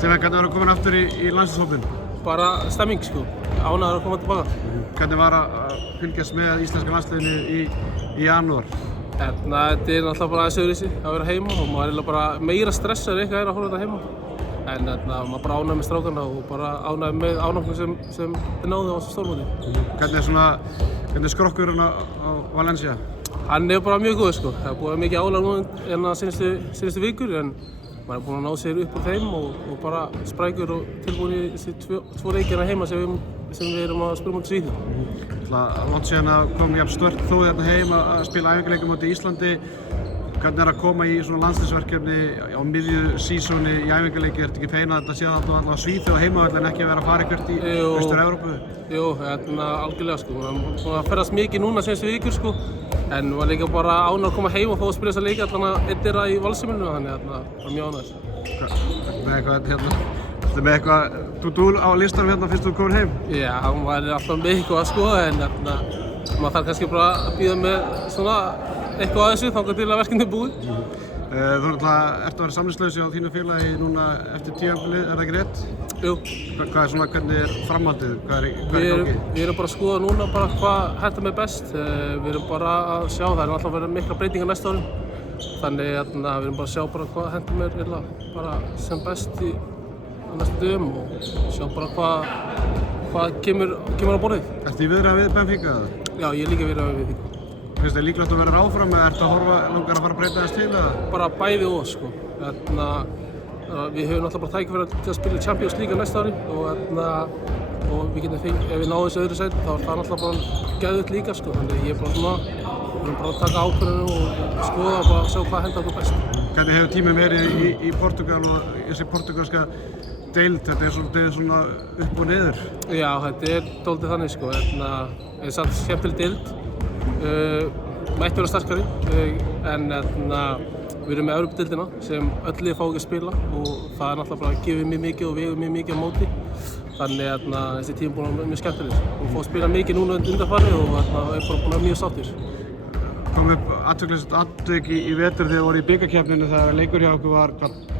Stefán, hvernig var að koma aftur í landsliðshópinn? Bara stemming sko, ánægður að koma tilbaka. Hvernig var að fylgjast með íslenska landsliðinu í janúar? Þetta er náttúrulega bara aðeins öðruvísi að vera heima og maður er bara meira stressaður eitthvað að horfa þetta heima. En maður bara ánægður með strákana og bara ánægður með ánægðum sem þið náðu á þessu stórmóti. Hvernig er skrokkurinn á Valencia? Hann er bara mjög góður sko. Það er búið mikið álag núna en síðustu vikur en maður er búinn að ná sér upp úr þeim og bara sprækur og tilbúin í þessi tvo leikina heima sem við erum að spila móti Svíþjóð. Langt síðan að koma jafn stórt þó hérna heim að spila æfingarleiki móti Íslandi. Hvernig er að koma í svona landsliðsverkefni á miðju sísóni í æfingarleiki? Ertu ekki feina að þetta sé alltaf Svíþjóð heimavöll en ekki að vera að fara eitthvað í Austur-Evrópu? Jú, algjörlega sko. Það ferðast mikið núna síðustu vikur sko. En var líka bara ánægður að koma heim og fá að spila þessa leiki allan einn þeirra í valsheimilinu, þannig að það var mjög ánægður. Ertu með eitthvað to-do á listanum hérna fyrst þú komin heim? Já, hann var alltaf með eitthvað að skoða en maður þarf kannski bara að bíða með svona eitthvað að þessu þangað til að verkefnið er búið. Þú ert að vera samningslausi á þínu félagi núna eftir tímabilið, er það ekki rétt? Jú. Hvernig er framhaldið? Hvað er í gangi? Við erum bara að skoða núna bara hvað hentar mig best. Við erum bara að sjá, það er alltaf að vera mikla breytingar næsta ári. Þannig við erum bara að sjá bara hvað hentar mér bara sem best á næstu dögum og sjá bara hvað kemur á borðið. Ertu í viðræði við Benfica eða? Já, ég er líka í viðræði við Benfica. Finnst þér líklegt að vera áfram eða ertu að langar að fara að breyta þess til eða? Bara bæði og sko. Við höfum alltaf bara tækifæri til að spila Champions League á næsta ári og við getum ef við náum þessu öðru sæti þá er það alltaf bara geðveikt líka sko. Þannig ég er bara svona, við erum bara að taka ákvörðun og skoða og bara sjá hvað hentar okkur best. Hvernig hefur tíminn verið í Portúgal og þessi portúgalska deild, þetta er svolítið svona upp og niður? Já, þetta er dálítið þannig sko. Það er samt skemmtileg deild. Mætti vera sterkari en við erum með Evrópudeildina sem öll lið fá ekki að spila og það er náttúrulega bara að gefa mjög mikið og vegur mjög mikið á móti. Þannig að þessi tími er búin að vera mjög skemmtilegir og fá að spila mikið núna undanfarið og er bara búin að vera mjög sáttir. Kom upp atvik í vetur þegar voru í bikarkeppninu þegar leikur hjá okkur var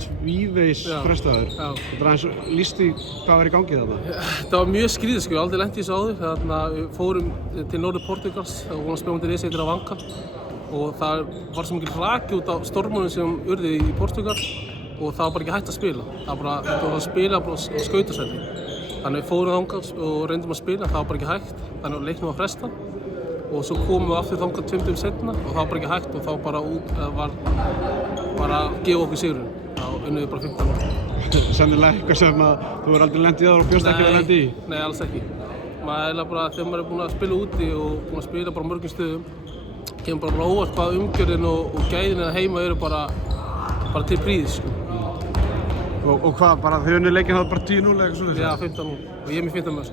tvívegis frestaður. Þetta er aðeins lýst í hvað var í gangi þarna? Það var mjög skrítið sko, ég hef aldrei lent í þessu áður. Við fórum til Norður Portúgals og vorum að spila undir Eseitir á Vanga og það var svo mikil hraki út á stormunum sem urði í Portúgal og það var bara ekki hægt að spila. Það var að spila á skautasvelli. Þannig við fórum þangað og reyndum að spila, það var bara ekki hægt. Þannig að leiknum var frestað og svo komum við aftur þangað 2 dögum seinna og það var bara ekki hægt og þá var bara að gefa okkur sigurinn. Þá unnum við bara 15 Sennilega eitthvað sem að þú er aldrei lent í áður og bjóst ekki að lenda í? Nei, alls ekki. Maður er bara, þegar maður er búinn að spila úti og búinn að spila bara mörgum stöðum kemur bara óvart hvað umgjörðin og gæðin heima eru bara til prýðis sko. Og hvað, bara þið unnið leikinn það bara 10-0 eða eitthvað svona? Já, 15-0 og ég er með 15 mörk.